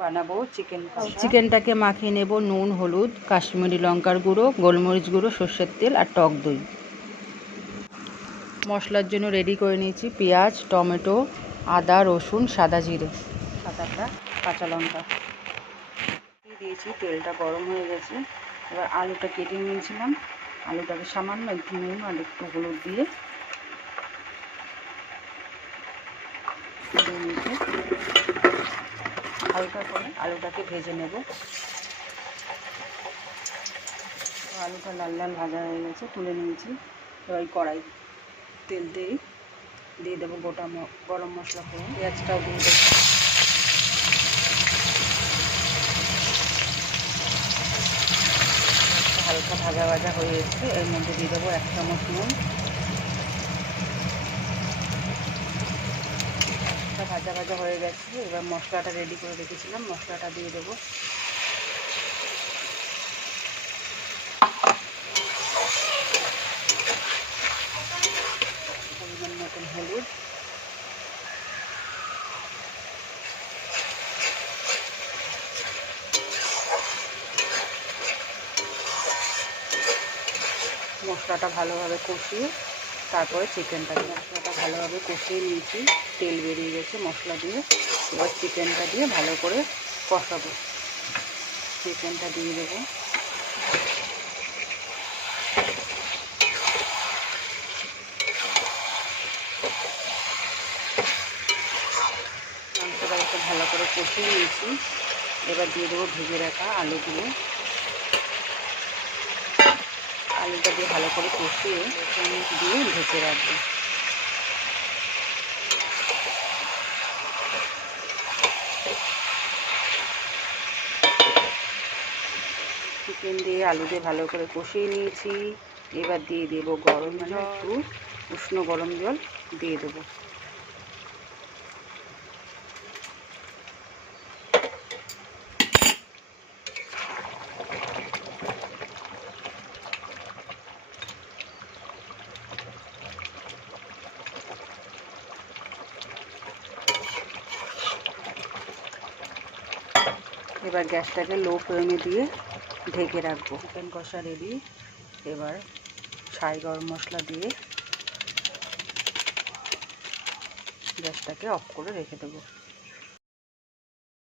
বানাবো চিকেন কষা। চিকেনটাকে মাখিয়ে নেব নুন, হলুদ, কাশ্মীরি লঙ্কার গুঁড়ো, গোলমরিচ গুঁড়ো, সর্ষের তেল আর টক দই। মশলার জন্য রেডি করে নিয়েছি পেঁয়াজ, টমেটো, আদা, রসুন, সাদা জিরে, 7-8টা কাঁচা লঙ্কা দিয়েছি। তেলটা গরম হয়ে গেছে। এবার আলুটা কেটে নিয়েছিলাম, আলুটাকে সামান্য একটু নুন আর একটু হলুদ দিয়ে নিচে হালকা করে আলুটাকে ভেজে নেব। আলুটা লাল লাল ভাজা হয়ে গেছে, তুলে নিয়েছি। এবার কড়াই তেল দিয়ে দেবো গোটা গরম মশলা করে, পেঁয়াজটাও দিয়ে দেবো। হালকা ভাজা ভাজা হয়ে এসছে, এর মধ্যে দিয়ে দেবো 1 চামচ নুন। ভাজা ভাজা হয়ে গেছে, এবার মশলাটা রেডি করে রেখেছিলাম, মশলাটা দিয়ে দেবো। পরিমাণ মতন হলুদ, মশলাটা ভালোভাবে কষিয়ে তারপরে মশলাটা ভালোভাবে কষিয়ে নিয়েছি, তেল বেরিয়ে গেছে মশলা দিয়ে। এবার চিকেনটা দিয়ে ভালো করে কষাবো। চিকেনটা দিয়ে দেবো। মাংসটা একটু ভালো করে কষিয়ে নিয়েছি। এবার দিয়ে দেবো ভেজে রাখা আলুগুলো। আলুটা দিয়ে ভালো করে কষিয়ে দিয়ে ঢেকে রাখবো। চিকেন দিয়ে আলু দিয়ে ভালো করে কষিয়ে নিয়েছি। এবার দিয়ে দেবো গরম জল, একটু উষ্ণ গরম জল দিয়ে দেবো। এবার গ্যাসটাকে লো ফ্লেমে দিয়ে ঢেকে রাখবো। চিকেন কষা রেডি। এবার ছাই গরম মশলা দিয়ে গ্যাসটাকে অফ করে রেখে দেবো।